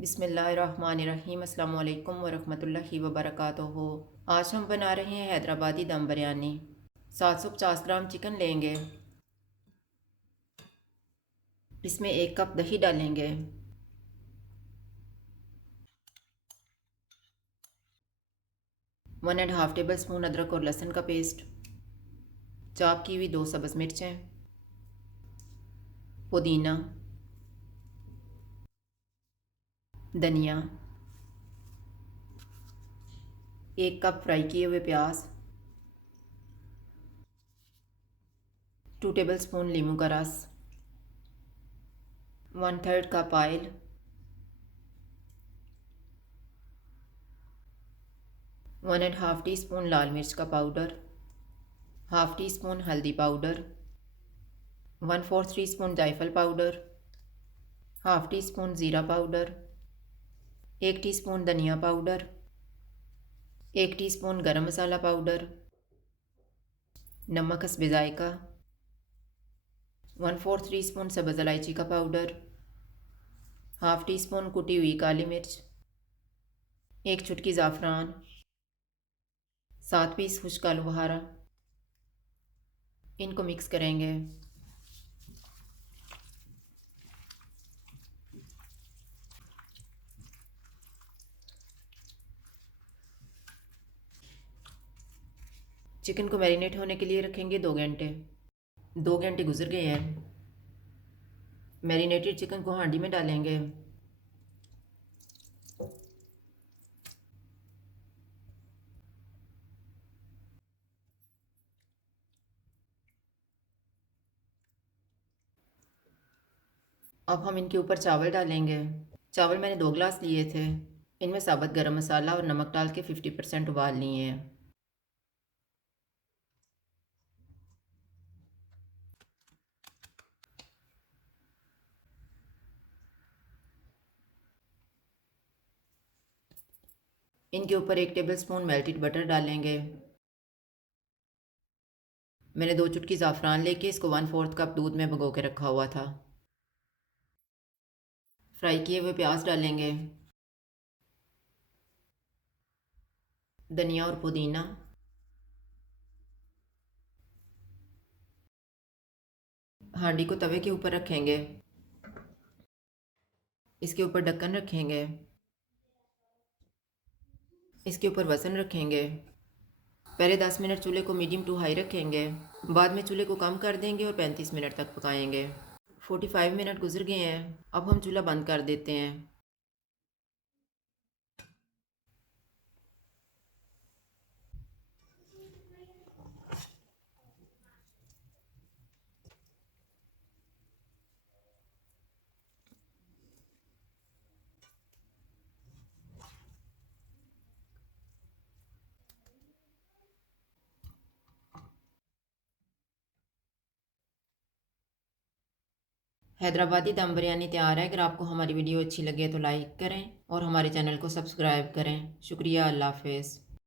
बिस्मिल्लाहिर्रहमानिर्रहीम अस्सलाम वालेकुम वरहमतुल्लाहि वबरकातुहू। आज हम बना रहे हैं हैदराबादी दम बिरयानी। 750 ग्राम चिकन लेंगे। इसमें 1 कप दही डालेंगे। 1.5 टेबल स्पून अदरक और लहसुन का पेस्ट, चॉप की हुई 2 सब्ज़ मिर्चें, पुदीना, धनिया, 1 कप फ्राई किए हुए प्याज, 2 टेबल स्पून लीमू का रस, 1/3 कप ऑयल, 1.5 टीस्पून लाल मिर्च का पाउडर, हाफ़ टी स्पून हल्दी पाउडर, 1/4 टीस्पून जायफल पाउडर, हाफ़ टी स्पून ज़ीरा पाउडर, 1 टीस्पून धनिया पाउडर, 1 टीस्पून गरम मसाला पाउडर, नमक हस्बे ज़ायका, 1/4 टीस्पून सब्ज़ इलायची का पाउडर, हाफ़ टी स्पून कुटी हुई काली मिर्च, 1 चुटकी ज़ाफ़रान, 7 पीस खुश्क आलू बुखारा। इनको मिक्स करेंगे। चिकन को मैरिनेट होने के लिए रखेंगे 2 घंटे। 2 घंटे गुजर गए हैं। मैरिनेटेड चिकन को हांडी में डालेंगे। अब हम इनके ऊपर चावल डालेंगे। चावल मैंने 2 गिलास लिए थे। इनमें साबुत गरम मसाला और नमक डाल के 50% उबाल लिए हैं। इनके ऊपर 1 टेबल स्पून मेल्टेड बटर डालेंगे। मैंने 2 चुटकी ज़ाफ़रान लेके इसको 1/4 कप दूध में भिगो के रखा हुआ था। फ्राई किए हुए प्याज डालेंगे, धनिया और पुदीना, हांडी को तवे के ऊपर रखेंगे। इसके ऊपर ढक्कन रखेंगे। इसके ऊपर वज़न रखेंगे। पहले 10 मिनट चूल्हे को मीडियम टू हाई रखेंगे। बाद में चूल्हे को कम कर देंगे और 35 मिनट तक पकाएंगे। 45 मिनट गुजर गए हैं। अब हम चूल्हा बंद कर देते हैं। हैदराबादी दम बिरयानी तैयार है। अगर आपको हमारी वीडियो अच्छी लगे तो लाइक करें और हमारे चैनल को सब्सक्राइब करें। शुक्रिया। अल्लाह हाफ़िज़।